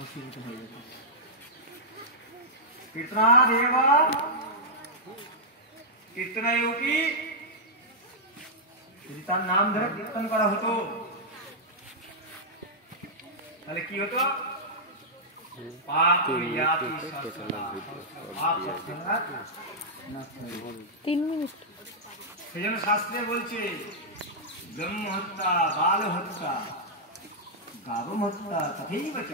বশীভূত হয়ে যেত। কীর্তনাদেব কীর্তনায়োগী, যদি তার নাম ধরে কীর্তন করা হতো তাহলে কি হতো? সেজন্য শাস্ত্রে বলছে ব্রহ্ম হত্যা, বাল হত্যা, গাবম হত্যা তথৈব চ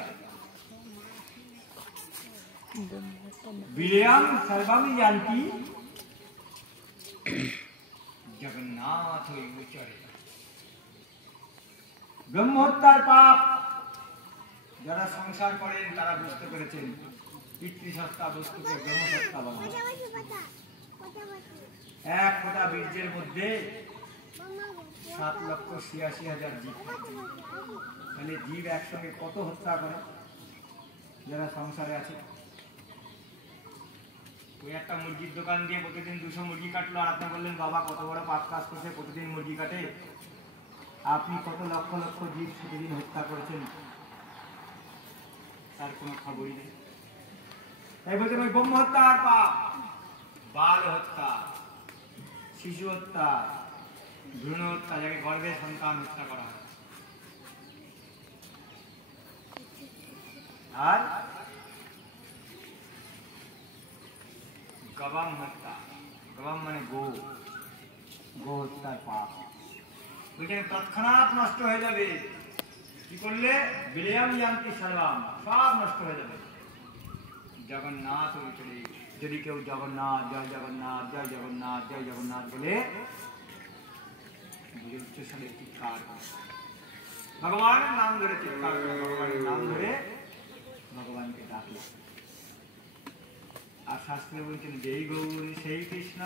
বিলয়াম সর্বম যান্তি জগন্নাথ উচ্চরে। ব্রহ্ম হত্যার পাপ যারা সংসার করেন তারা বুঝতে পেরেছেন পিতৃসত্তা বস্তুকে ব্রহ্মসত্তা বলা হয়। এক ফোঁটা বীর্যের মধ্যে 7,86,000 জীব, তাহলে জীব একসঙ্গে কত হত্যা করে যারা সংসারে আছে। ওই একটা মুরগির দোকান দিয়ে প্রতিদিন 200 মুরগি কাটলো, আর আপনি বললেন বাবা কত বড় পাপ কাজ করছে, প্রতিদিন মুরগি কাটে। আপনি কত লক্ষ লক্ষ জীব প্রতিদিন হত্যা করেছেন তার কোনো খবরই নেই। তাই বলছেন ওই ব্রহ্ম হত্যা আর পাপ, বাল হত্যা, শিশু হত্যা, ভ্রূণ হত্যা, যাকে গর্ভে সন্তান হত্যা করা হয়, আর গবাম হত্যা, গবাম মানে গো, গো হত্যার পাপ। ওইখানে তৎক্ষণাৎ নষ্ট হয়ে যাবে। কি করলে? বিলয়াম যান্তি সর্বাম, সব নষ্ট হয়ে যাবে। জগন্নাথ চলে, যদি কেউ জগন্নাথ জয় জগন্নাথ জয় জগন্নাথ জয় জগন্নাথ বলে উচ্চস্বরে চিৎকার করে, ভগবানের নাম ধরে চিৎকার করে, ভগবানের নাম ধরে ভগবানকে ডাকলে। আর শাস্ত্রে বলছেন যেই গৌর সেই কৃষ্ণ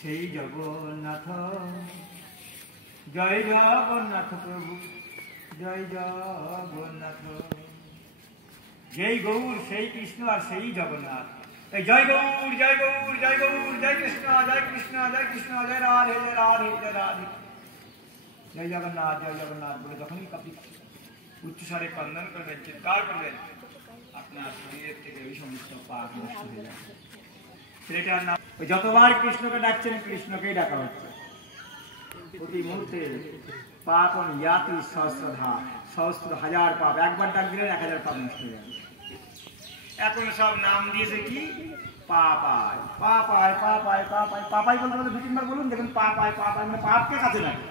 সেই জগন্নাথ, জয় জগন্নাথ প্রভু জয় জগন্নাথ। যেই গৌর সেই কৃষ্ণ আর সেই জগন্নাথ। এই জয় গৌর জয় গৌর জয় গৌর, জয় কৃষ্ণ জয় কৃষ্ণ জয় কৃষ্ণ, জয় রাধে জয় রাধে জয় রাধে, জয় জগন্নাথ জয় জগন্নাথ বলে যখনই আপনি উচ্চস্বরে ক্রন্দন করবেন, চিৎকার করবেন, আপনার শরীরের থেকে ওই সমস্ত পাপ নষ্ট হয়ে যাবে। ছেলেটার নাম যতবার কৃষ্ণকে ডাকছেন কৃষ্ণকেই ডাকা হচ্ছে। প্রতি মুহূর্তে পাপন ইয়াতি সহস্রধা, সহস্র হাজার পাপ, একবার ডাক দিলে 1000 পাপ নষ্ট হয়ে যাবে। এখন সব নাম দিয়েছে কি? পাপায় পাপায় পাপায় পাপায়, পাপাই বলতে বলতে 2-3 বার বলুন, দেখুন পাপায় পাপায় মানে পাপকে কাছে লাগে।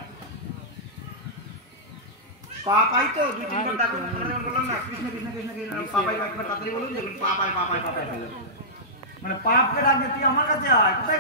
পাপাই তো 2-3 বার ডাকুন, বললাম না কৃষ্ণ কৃষ্ণ কৃষ্ণ কৃষ্ণ, পাপাই একবার তাড়াতাড়ি বলুন, দেখুন পাপায় পাপায় পাপায় হয়ে যাবে। মানে পাপকে ডাকলে তুই আমার কাছে আয়, কোথায়